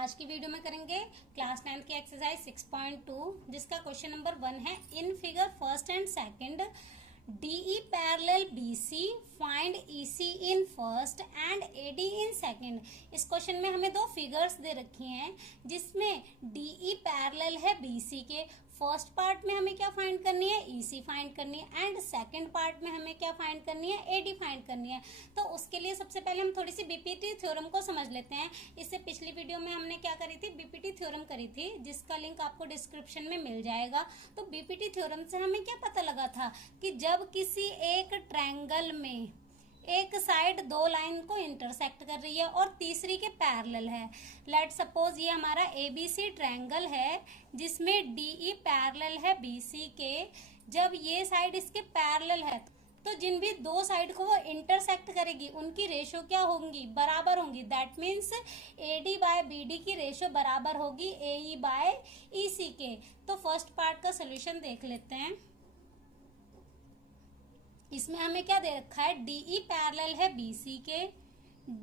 आज की वीडियो में करेंगे क्लास 9th की एक्सरसाइज 6.2 जिसका क्वेश्चन नंबर 1 है। In figure first and second DE parallel BC find EC in first and AD in second. इस क्वेश्चन में हमें दो फिगर्स दे रखी हैं जिसमें DE पैरेलल है BC के। फर्स्ट पार्ट में हमें क्या फाइंड करनी है, EC फाइंड करनी है, एंड सेकंड पार्ट में हमें क्या फाइंड करनी है, AD फाइंड करनी है। तो उसके लिए सबसे पहले हम थोड़ी सी बीपीटी थ्योरम को समझ लेते हैं। इससे पिछली वीडियो में हमने क्या करी थी, बीपीटी थ्योरम करी थी, जिसका लिंक आपको डिस्क्रिप्शन में मिल जाएगा। तो बीपीटी थ्योरम से हमें क्या पता लगा था कि जब किसी एक ट्रायंगल में एक साइड दो लाइन को इंटरसेक्ट कर रही है और तीसरी के पैरेलल है। लेट सपोज ये हमारा ABC ट्रायंगल है जिसमें DE पैरेलल है BC के। जब ये साइड इसके पैरेलल है तो जिन भी दो साइड को वो इंटरसेक्ट करेगी उनकी रेशो क्या होंगी, बराबर होंगी। That means AD by BD की रेशो बराबर होगी AE बाय EC के। तो फर्स्ट पार्ट का सोल्यूशन देख लेते हैं। इसमें हमें क्या दे रखा है, DE पैरेलल है BC के,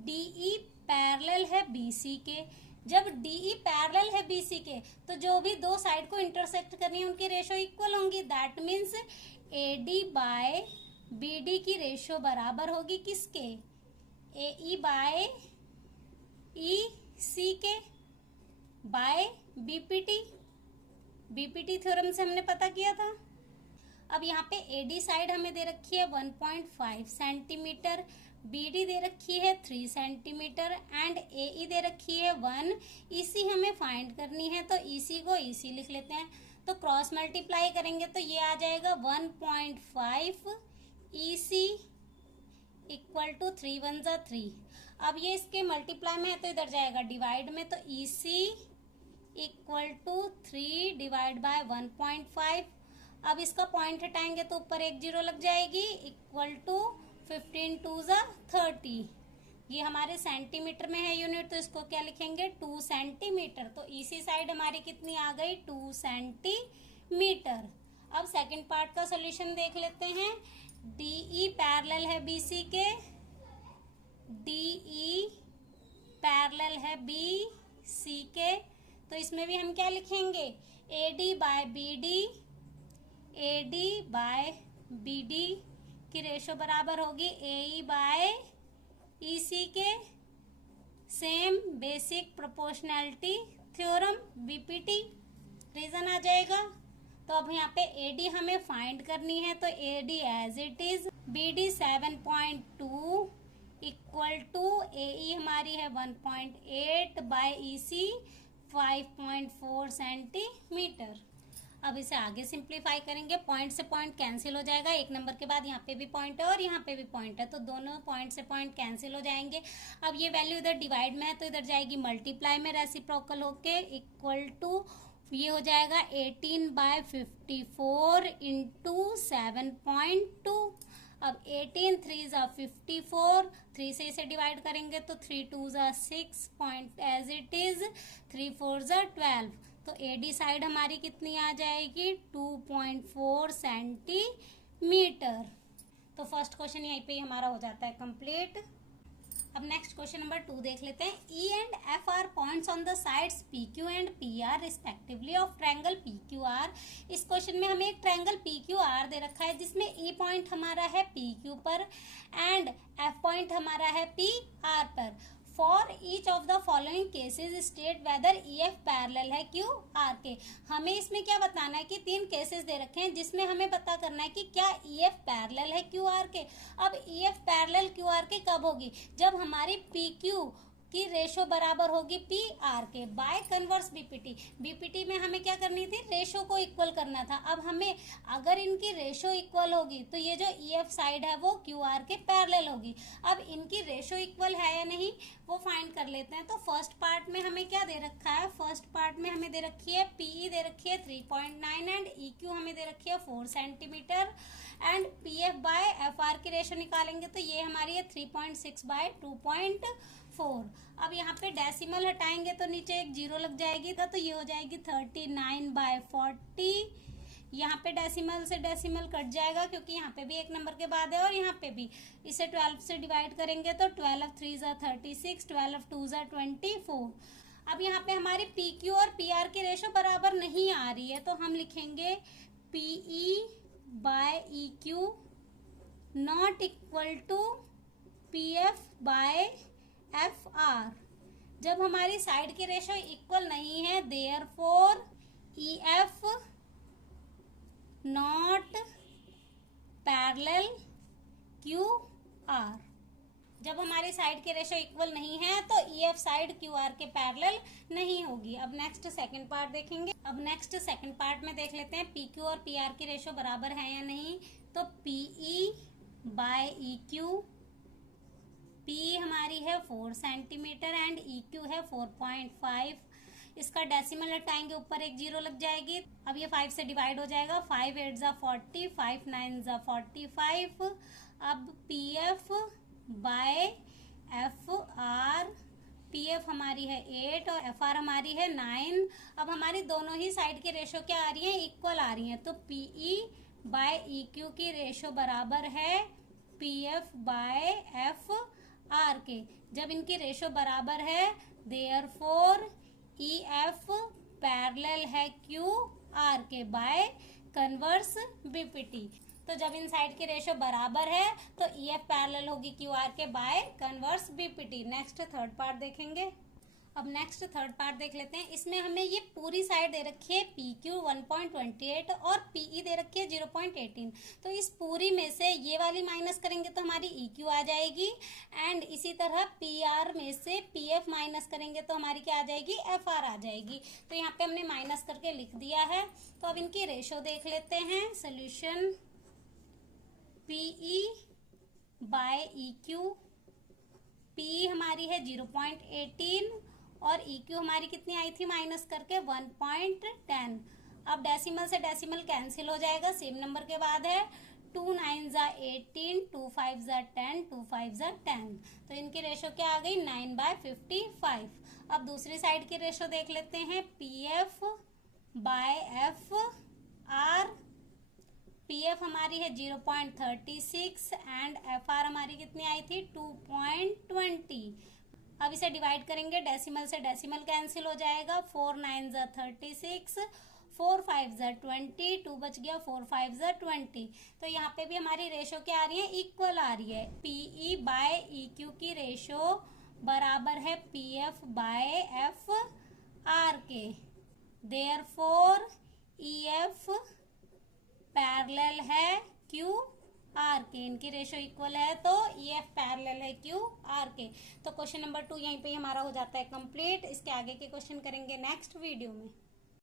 DE पैरेलल है BC के। जब DE पैरेलल है BC के तो जो भी दो साइड को इंटरसेक्ट करनी है उनकी रेशो इक्वल होंगी। That means AD by BD की रेशो बराबर होगी किसके, AE बाय EC के बाय बीपीटी थ्योरम से हमने पता किया था। अब यहाँ पे AD साइड हमें दे रखी है 1.5 सेंटीमीटर, BD दे रखी है 3 सेंटीमीटर एंड AE दे रखी है 1। EC हमें फाइंड करनी है तो EC को EC लिख लेते हैं। तो क्रॉस मल्टीप्लाई करेंगे तो ये आ जाएगा 1.5 EC इक्वल टू 3 1 जा 3। अब ये इसके मल्टीप्लाई में है तो इधर जाएगा डिवाइड में, तो EC equal to 3 divide by 1.5। अब इसका पॉइंट हटाएंगे तो ऊपर एक जीरो लग जाएगी, इक्वल टू 15 2 जा 30। ये हमारे सेंटीमीटर में है यूनिट, तो इसको क्या लिखेंगे, 2 सेंटीमीटर। तो EC साइड हमारी कितनी आ गई, 2 सेंटीमीटर। अब सेकंड पार्ट का सोल्यूशन देख लेते हैं। DE पैरेलल है BC के, DE पैरेलल है BC के। तो इसमें भी हम क्या लिखेंगे, AD बाय BD की रेशो बराबर होगी AE बाय EC के। Same basic proportionality theorem BPT reason आ जाएगा। तो अब यहाँ पे AD हमें फाइंड करनी है तो AD as it is, BD 7.2 equal to AE हमारी है 1.8 बाय EC 5.4 सेंटीमीटर। अब इसे आगे सिंप्लीफाई करेंगे, पॉइंट से पॉइंट कैंसिल हो जाएगा। एक नंबर के बाद यहाँ पे भी पॉइंट है और यहाँ पे भी पॉइंट है, तो दोनों पॉइंट से पॉइंट कैंसिल हो जाएंगे। अब ये वैल्यू इधर डिवाइड में है तो इधर जाएगी मल्टीप्लाई में, रेसिप्रोकल होके इक्वल टू ये हो जाएगा 18 बाय 54 इंटू 7.2। अब 18 3 जा 54, 3 से इसे डिवाइड करेंगे तो 3 2 जा 6 पॉइंट एज इट इज, 3 4 जा 12। तो AD साइड हमारी कितनी आ जाएगी, 2.4 सेंटीमीटर। तो फर्स्ट क्वेश्चन यहीं पे हमारा हो जाता है कंप्लीट। अब नेक्स्ट क्वेश्चन नंबर 2 देख लेते हैं। E and F are points on the sides PQ and PR respectively of triangle PQR। इस क्वेश्चन में हमें एक ट्रायंगल PQR दे रखा है जिसमें E पॉइंट हमारा है PQ पर एंड F पॉइंट हमारा है PR पर। For each of the following cases state whether EF parallel है QR के। हमें इसमें क्या बताना है कि 3 केसेस दे रखे हैं जिसमें हमें पता करना है कि क्या EF पैरेलल है QR के। अब EF पैरेलल QR के कब होगी, जब हमारी PQ की रेशो बराबर होगी PR के बाय कन्वर्स बीपीटी में हमें क्या करनी थी, रेशो को इक्वल करना था। अब हमें अगर इनकी रेशो इक्वल होगी तो ये जो EF साइड है वो QR के पैरेलल होगी। अब इनकी रेशो इक्वल है या नहीं वो फाइंड कर लेते हैं। तो फर्स्ट पार्ट में हमें क्या दे रखा है, फर्स्ट पार्ट में हमें दे रखी है PE दे रखी है 3.9 एंड EQ हमें दे रखी है 4 centimetre and PF by FR की रेशो निकालेंगे तो ये हमारी है 3.6 बाय 2.4। अब यहाँ पे डेसिमल हटाएंगे तो नीचे एक जीरो लग जाएगी तो ये हो जाएगी 39 बाय 40। यहाँ पे डेसिमल से डेसिमल कट जाएगा क्योंकि यहाँ पे भी एक नंबर के बाद है और यहाँ पे भी। इसे 12 से डिवाइड करेंगे तो 12 3 जा 36, 12 2 जा 24। अब यहाँ पे हमारी पी क्यू और पी आर की रेशो बराबर नहीं आ रही है, तो हम लिखेंगे PE by E Q not equal to P F by F R. जब हमारी साइड की रेशो इक्वल नहीं है, therefore E F not parallel Q R. जब हमारी साइड की रेशो इक्वल नहीं है तो E F side Q R के पैरेलल नहीं होगी। अब नेक्स्ट सेकंड पार्ट देखेंगे। अब नेक्स्ट सेकंड पार्ट में देख लेते हैं पी क्यू और पी आर की रेशो बराबर है या नहीं। तो PE by E Q, P हमारी है 4 सेंटीमीटर एंड ई क्यू है 4.5। इसका डेसिमल हटाएंगे, ऊपर एक जीरो लग जाएगी। अब ये 5 से डिवाइड हो जाएगा। 5 8 जा 40, 5 9 जा 45। अब P F by F R, P F हमारी है 8 और एफ आर हमारी है 9। अब हमारी दोनों ही साइड की रेशो क्या आ रही है, इक्वल आ रही है। तो पीई बाय ई क्यू की रेशो बराबर है P F by F R के। जब इनकी रेशो बराबर है, देयरफॉर ई एफ पैरेलल है क्यू आर के बाय कन्वर्स बीपीटी। तो जब इन साइड की रेशो बराबर है तो ई एफ पैरेलल होगी क्यू आर के by converse BPT. Next third part देखेंगे। अब नेक्स्ट थर्ड पार्ट देख लेते हैं। इसमें हमें ये पूरी साइड दे रखी है पी क्यू 1.28 और पीई दे रखी है 0.18। तो इस पूरी में से ये वाली माइनस करेंगे तो हमारी ई क्यू आ जाएगी, एंड इसी तरह पी आर में से पी एफ माइनस करेंगे तो हमारी क्या आ जाएगी, एफ आर आ जाएगी। तो यहाँ पे हमने माइनस करके लिख दिया है। तो अब इनकी रेशो देख लेते हैं। Solution PE by E Q, P हमारी है 0.18 और ई क्यू हमारी कितनी आई थी माइनस करके 1.10। अब डेसिमल से डेसिमल कैंसिल हो जाएगा, सेम नंबर के बाद है। 2 9 जा 18, 2 5 जा 10, 2 5 जा 10। तो इनकी रेशो क्या आ गई, 9/55। अब दूसरी साइड की रेशो देख लेते हैं। P F by F R, P F हमारी है 0.36 एंड एफ आर हमारी कितनी आई थी 2.20। अब इसे डिवाइड करेंगे, डेसिमल से डेसिमल कैंसिल हो जाएगा। 4 9 जा 36, 4 5 जा 20, 2 बच गया, 4 5 जा 20। तो यहाँ पे भी हमारी रेशो क्या आ रही है, इक्वल आ रही है। पीई बाय ई क्यू की रेशो बराबर है P F by F R के। देयरफॉर ई एफ पैरेलल है क्यू आर के। इनकी रेशो इक्वल है तो ई एफ पैरेलल है क्यू आर के। तो क्वेश्चन नंबर 2 यहीं पे हमारा हो जाता है कंप्लीट। इसके आगे के क्वेश्चन करेंगे नेक्स्ट वीडियो में।